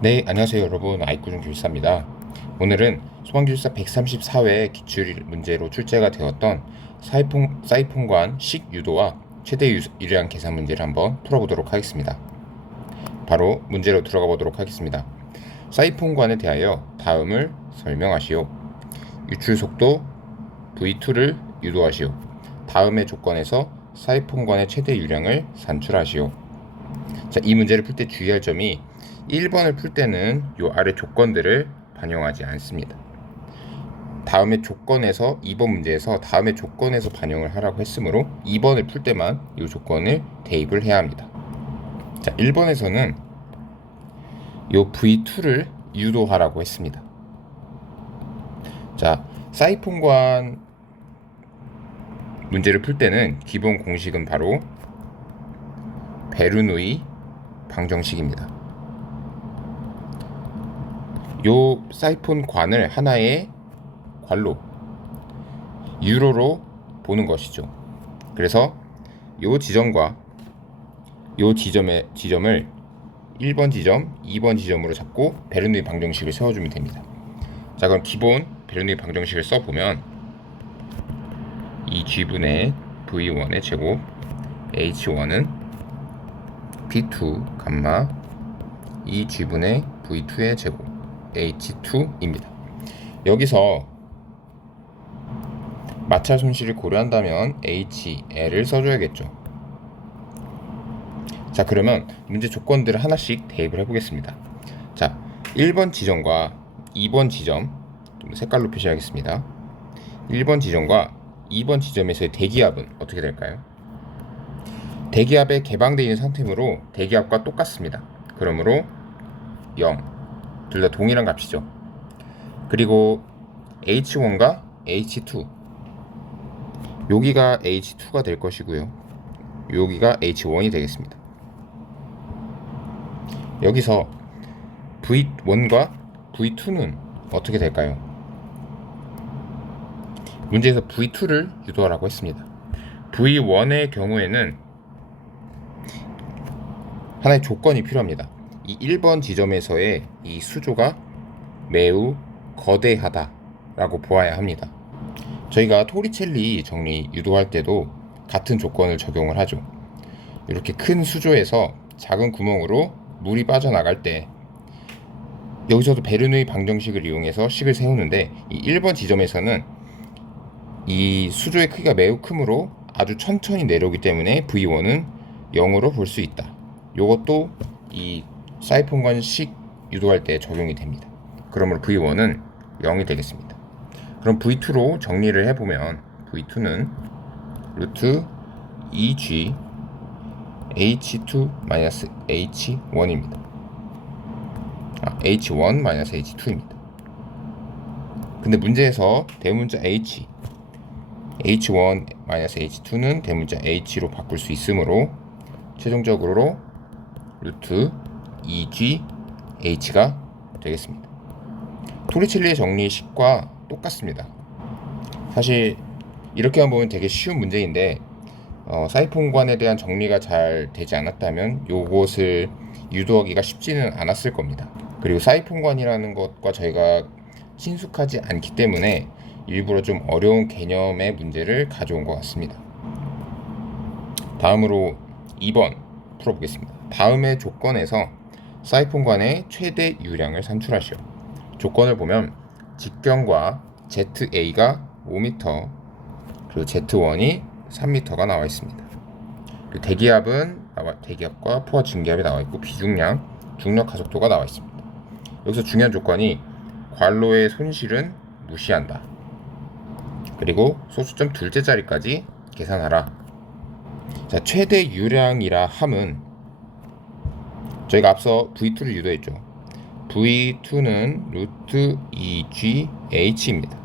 네, 안녕하세요 여러분. 아이쿠준 교사입니다. 오늘은 소방교사 134회 기출 문제로 출제가 되었던 사이폰, 사이폰관 식 유도와 최대 유, 유량 계산 문제를 한번 풀어보도록 하겠습니다. 바로 문제로 들어가 보도록 하겠습니다. 사이폰관에 대하여 다음을 설명하시오. 유출 속도 V2를 유도하시오. 다음의 조건에서 사이폰관의 최대 유량을 산출하시오. 자, 이 문제를 풀 때 주의할 점이 1번을 풀 때는 요 아래 조건들을 반영하지 않습니다. 다음의 조건에서 2번 문제에서 다음의 조건에서 반영을 하라고 했으므로 2번을 풀 때만 이 조건을 대입을 해야 합니다. 자, 1번에서는 요 V2를 유도하라고 했습니다. 자, 사이폰관 문제를 풀 때는 기본 공식은 바로 베르누이 방정식입니다. 요 사이폰 관을 하나의 관로 유로로 보는 것이죠. 그래서 요 지점과 요 지점의 지점을 1번 지점, 2번 지점으로 잡고 베르누이 방정식을 세워주면 됩니다. 자 그럼 기본 베르누이 방정식을 써보면 이 G분의 V1의 제곱 H1은 P2 감마 이 G분의 V2의 제곱 H2입니다. 여기서 마찰 손실을 고려한다면 HL을 써줘야겠죠. 자 그러면 문제 조건들을 하나씩 대입을 해보겠습니다. 자 1번 지점과 2번 지점 좀 색깔로 표시하겠습니다. 1번 지점과 2번 지점에서의 대기압은 어떻게 될까요? 대기압에 개방되어 있는 상태로 대기압과 똑같습니다. 그러므로 0 둘 다 동일한 값이죠. 그리고 H1과 H2 여기가 H2가 될 것이고요. 여기가 H1이 되겠습니다. 여기서 V1과 V2는 어떻게 될까요? 문제에서 V2를 유도하라고 했습니다. V1의 경우에는 하나의 조건이 필요합니다. 이 1번 지점에서의 이 수조가 매우 거대하다라고 보아야 합니다. 저희가 토리첼리 정리 유도할 때도 같은 조건을 적용을 하죠. 이렇게 큰 수조에서 작은 구멍으로 물이 빠져나갈 때 여기서도 베르누이 방정식을 이용해서 식을 세우는데 이 1번 지점에서는 이 수조의 크기가 매우 크므로 아주 천천히 내려오기 때문에 V1은 0으로 볼 수 있다. 이것도 이 사이폰관식 유도할 때 적용이 됩니다. 그러므로 V1은 0이 되겠습니다. 그럼 V2로 정리를 해보면 V2는 루트 2G H2 마이너스 H1입니다. 아, H1 마이너스 H2입니다. 근데 문제에서 대문자 H H1 마이너스 H2는 대문자 H로 바꿀 수 있으므로 최종적으로 루트 2G H가 되겠습니다. 토리첼리의 정리식과 똑같습니다. 사실 이렇게만 보면 되게 쉬운 문제인데 어, 사이폰관에 대한 정리가 잘 되지 않았다면 요것을 유도하기가 쉽지는 않았을 겁니다. 그리고 사이폰관이라는 것과 저희가 친숙하지 않기 때문에 일부러 좀 어려운 개념의 문제를 가져온 것 같습니다. 다음으로 2번 풀어보겠습니다. 다음의 조건에서 사이폰관의 최대 유량을 산출하시오. 조건을 보면 직경과 ZA가 5m 그리고 Z1이 3m가 나와 있습니다. 대기압은 대기압과 포화 증기압이 나와 있고 비중량, 중력 가속도가 나와 있습니다. 여기서 중요한 조건이 관로의 손실은 무시한다. 그리고 소수점 둘째 자리까지 계산하라. 자, 최대 유량이라 함은 저희가 앞서 V2를 유도했죠. V2는 루트 2GH입니다.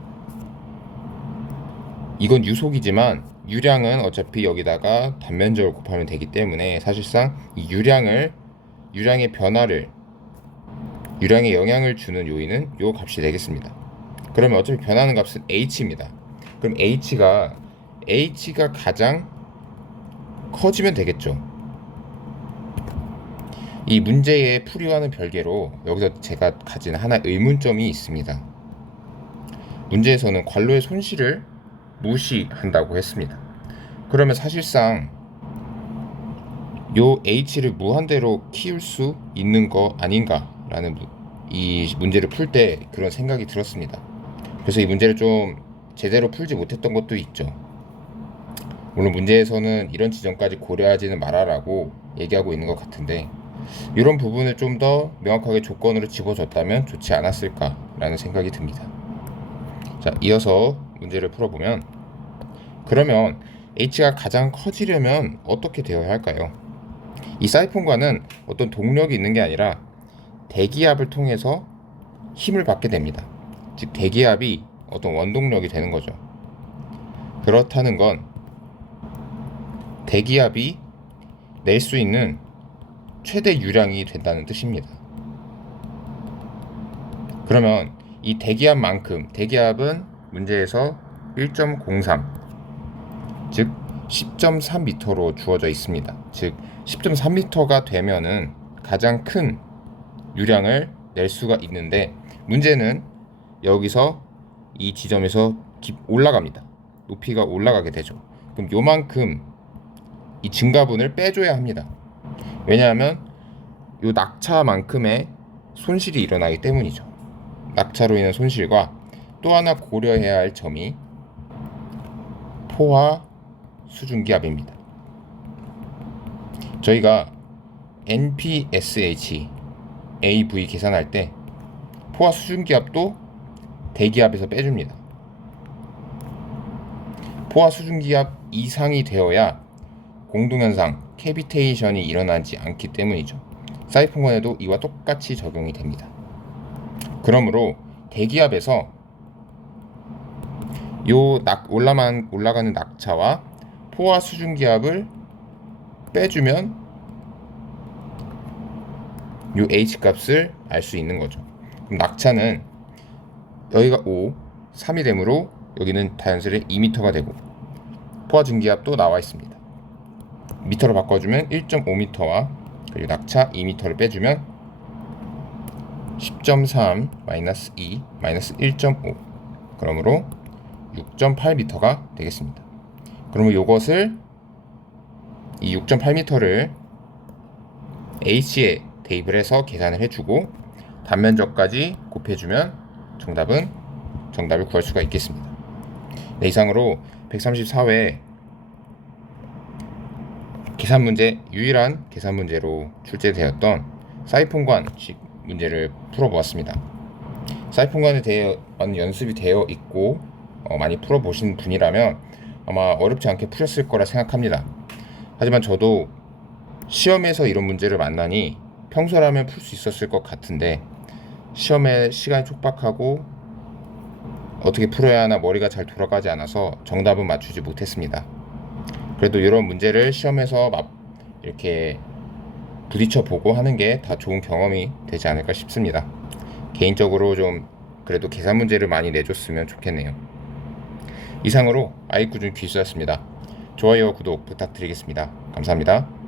이건 유속이지만 유량은 어차피 여기다가 단면적으로 곱하면 되기 때문에 사실상 이 유량을 유량의 변화를 유량에 영향을 주는 요인은 요 값이 되겠습니다. 그러면 어차피 변하는 값은 h입니다. 그럼 h가 h가 가장 커지면 되겠죠. 이 문제의 풀이와는 별개로 여기서 제가 가진 하나의 의문점이 있습니다. 문제에서는 관로의 손실을 무시한다고 했습니다. 그러면 사실상 요 h를 무한대로 키울 수 있는 거 아닌가라는 무- 이 문제를 풀 때 그런 생각이 들었습니다. 그래서 이 문제를 좀 제대로 풀지 못했던 것도 있죠. 물론 문제에서는 이런 지점까지 고려하지는 말아라고 얘기하고 있는 것 같은데 이런 부분을 좀 더 명확하게 조건으로 집어줬다면 좋지 않았을까라는 생각이 듭니다. 자, 이어서 문제를 풀어보면 그러면 h가 가장 커지려면 어떻게 되어야 할까요? 이 사이폰과는 어떤 동력이 있는 게 아니라 대기압을 통해서 힘을 받게 됩니다. 즉 대기압이 어떤 원동력이 되는 거죠. 그렇다는 건 대기압이 낼 수 있는 최대 유량이 된다는 뜻입니다. 그러면 이 대기압만큼 대기압은 문제에서 1.03, 즉 10.3m로 주어져 있습니다. 즉 10.3m가 되면은 가장 큰 유량을 낼 수가 있는데 문제는 여기서 이 지점에서 깊- 올라갑니다. 높이가 올라가게 되죠. 그럼 요만큼 이 증가분을 빼줘야 합니다. 왜냐하면 요 낙차만큼의 손실이 일어나기 때문이죠. 낙차로 인한 손실과 또 하나 고려해야 할 점이 포화 수증기압입니다. 저희가 NPSH AV 계산할 때 포화 수증기압도 대기압에서 빼줍니다. 포화 수증기압 이상이 되어야 공동현상 캐비테이션이 일어나지 않기 때문이죠. 사이폰관에도 이와 똑같이 적용이 됩니다. 그러므로 대기압에서 요 낙, 올라만, 올라가는 낙차와 포화 수증기압을 빼주면 요 H 값을 알 수 있는 거죠. 그럼 낙차는 여기가 5, 3이 되므로 여기는 자연스레 2m가 되고 포화 증기압도 나와 있습니다. 미터로 바꿔주면 1.5m와 그리고 낙차 2m를 빼주면 10.3 마이너스 2 마이너스 1.5 그러므로 6.8m가 되겠습니다. 그러면 이것을 이 6.8m를 h에 대입을 해서 계산을 해주고 단면적까지 곱해주면 정답은 정답을 구할 수가 있겠습니다. 네, 이상으로 134회 계산 문제 유일한 계산 문제로 출제되었던 사이폰관식 문제를 풀어보았습니다. 사이폰관에 많은 연습이 되어 있고 어, 많이 풀어보신 분이라면 아마 어렵지 않게 풀었을 거라 생각합니다. 하지만 저도 시험에서 이런 문제를 만나니 평소라면 풀 수 있었을 것 같은데 시험에 시간이 촉박하고 어떻게 풀어야 하나 머리가 잘 돌아가지 않아서 정답은 맞추지 못했습니다. 그래도 이런 문제를 시험에서 막 이렇게 부딪혀 보고 하는 게 다 좋은 경험이 되지 않을까 싶습니다. 개인적으로 좀 그래도 계산 문제를 많이 내줬으면 좋겠네요. 이상으로 아이쿠준 귀수였습니다. 좋아요, 구독 부탁드리겠습니다. 감사합니다.